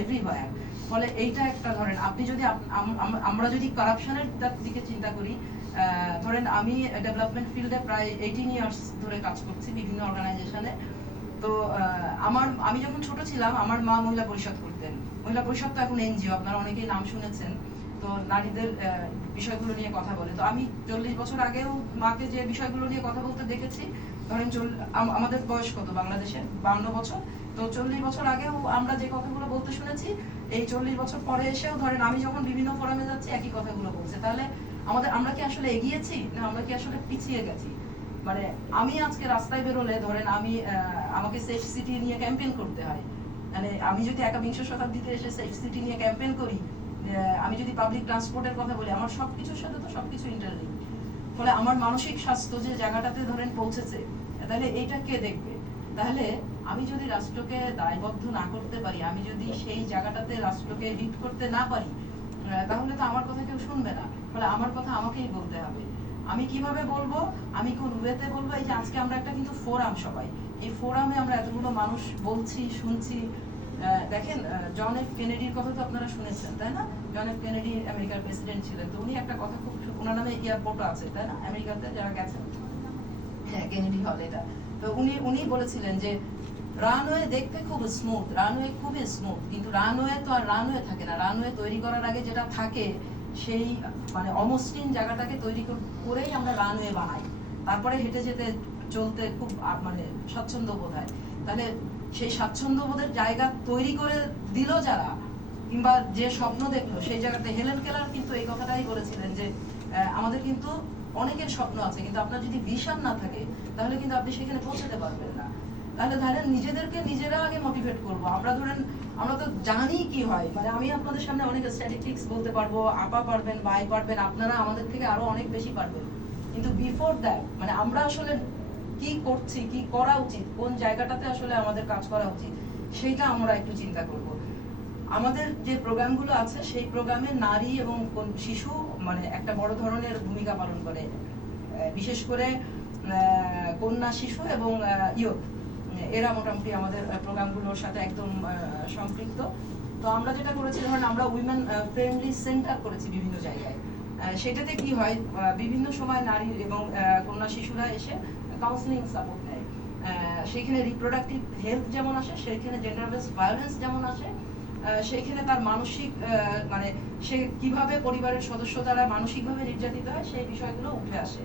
Everywhere. ফলে এইটা একটা ধরেন আপনি যদি আমরা যদি কারাপশনের দিকে চিন্তা করি, ধরেন আমি ডেভেলপমেন্ট ফিল্ডে প্রায় 18 ইয়ার্স ধরে কাজ করছি বিভিন্ন অর্গানাইজেশনে। তো আমি যখন ছোট ছিলাম আমার মা মহিলা পরিষদ করতেন। মহিলা পরিষদ তো এখন এনজিও, আপনারা অনেকেই নাম শুনেছেন। তো নারীদের বিষয়গুলো নিয়ে কথা বলে। তো আমি 40 বছর আগেও মাকে যে বিষয়গুলো নিয়ে কথা বলতে দেখেছি, ধরেন আমাদের বয়স কত বাংলাদেশে 52 বছর, তো 40 বছর আগেও আমরা যে কথাগুলো বলতে শুনেছি, এই 40 বছর পরে এসেও ধরেন আমি যখন বিভিন্ন ফোরামে যাচ্ছি একই কথাগুলো বলছে। তাহলে আমরা কি আসলে এগিয়েছি না আমরা কি আসলে পিছিয়ে গেছি? মানে আমি আজকে রাস্তায় বেরোলে ধরেন আমাকে সেফ সিটি নিয়ে ক্যাম্পেইন করতে হয়। মানে আমি যদি 21শ শতাব্দীতে এসে সেফ সিটি নিয়ে ক্যাম্পেইন করি, আমি যদি পাবলিক ট্রান্সপোর্টের কথা বলি, আমার সবকিছুর সাথে তো সবকিছু ইন্টারলিঙ্ক। ফলে আমার মানসিক স্বাস্থ্য যে জায়গাটাতে ধরেন পৌঁছেছে, তাহলে এইটা কে দেখবে? তাহলে আমি যদি রাষ্ট্রকে দায়বদ্ধ না করতে পারি, আমি যদি সেই জায়গাটাতে রাষ্ট্রকে লিড করতে না পারি, তাহলে তো আমার কথা কেউ শুনবে না। ফলে আমার কথা আমাকেই বলতে হবে। আমি কিভাবে বলবো, আমি কোন ওয়েতে বলবো? এই যে আজকে আমরা একটা কিন্তু ফোরাম, সবাই এই ফোরামে আমরা এতগুলো মানুষ বলছি, শুনছি। দেখেন জন এফ কেনেডির কথা তো আপনারা শুনেছেন, তাই না? জন এফ কেনেডি আমেরিকার প্রেসিডেন্ট ছিলেন। তো উনি একটা কথা খুব, ওনার নামে এয়ারপোর্টও আছে, তাই না, আমেরিকাতে যারা গেছেন? হ্যাঁ, কেনেডি হল এটা। তো উনি বলেছিলেন যে রানওয়ে দেখতে খুব স্মুথ, রানওয়ে খুবই স্মুথ, কিন্তু রানওয়ে তো আর রানওয়ে থাকে না। রানওয়ে তৈরি করার আগে যেটা থাকে সেই মানে অমসৃণ জায়গাটাকে তৈরি করেই আমরা রানওয়ে বানাই, তারপরে হেঁটে যেতে চলতে খুব মানে স্বাচ্ছন্দ্য বোধ হয়। তাহলে সেই স্বাচ্ছন্দ্য বোধের জায়গা তৈরি করে দিল যারা, কিংবা যে স্বপ্ন দেখলো, সেই জায়গাতে হেলেন কেলার কিন্তু এই কথাটাই বলেছিলেন যে আমাদের কিন্তু অনেকের স্বপ্ন আছে, কিন্তু আপনার যদি ভিশন না থাকে তাহলে কিন্তু আপনি সেখানে পৌঁছাতে পারবেন না। তাহলে ধরেন নিজেদেরকে নিজেরা আগে মোটিভেট করবো। আমরা তো জানি কি হয়। মানে আমি আপনাদের সামনে অনেক স্ট্যাটিস্টিক্স বলতে পারবো, আপা পারবেন, ভাই পারবেন, আপনারা আমাদের থেকে আরো অনেক বেশি পারবেন। কিন্তু বিফোর দ্যাট মানে আমরা আসলে কি করছি, কি করা উচিত, কোন জায়গাটাতে আসলে আমাদের কাজ করা উচিত, সেইটা আমরা একটু চিন্তা করব। আমাদের যে প্রোগ্রামগুলো আছে সেই প্রোগ্রামে নারী এবং শিশু মানে একটা বড় ধরনের ভূমিকা পালন করে, বিশেষ করে কন্যা শিশু এবং ইয়ুথ, এরা মোটামুটি আমাদের প্রোগ্রামগুলোর সাথে একদম সম্পৃক্ত। তো আমরা যেটা করেছি, ধরেন আমরা উইমেন ফ্রেন্ডলি সেন্টার করেছি বিভিন্ন জায়গায়। সেটাতে কি হয়, বিভিন্ন সময় নারী এবং কন্যা শিশুরা এসে কাউন্সিলিং সাপোর্ট নেয়। সেখানে রিপ্রোডাক্টিভ হেলথ যেমন আসে, সেখানে জেন্ডার বেসড ভায়োলেন্স যেমন আসে, সেইখানে তার মানসিক মানে সে কিভাবে পরিবারের সদস্য দ্বারা মানসিকভাবে নির্যাতিত হয় সেই বিষয়গুলো উঠে আসে।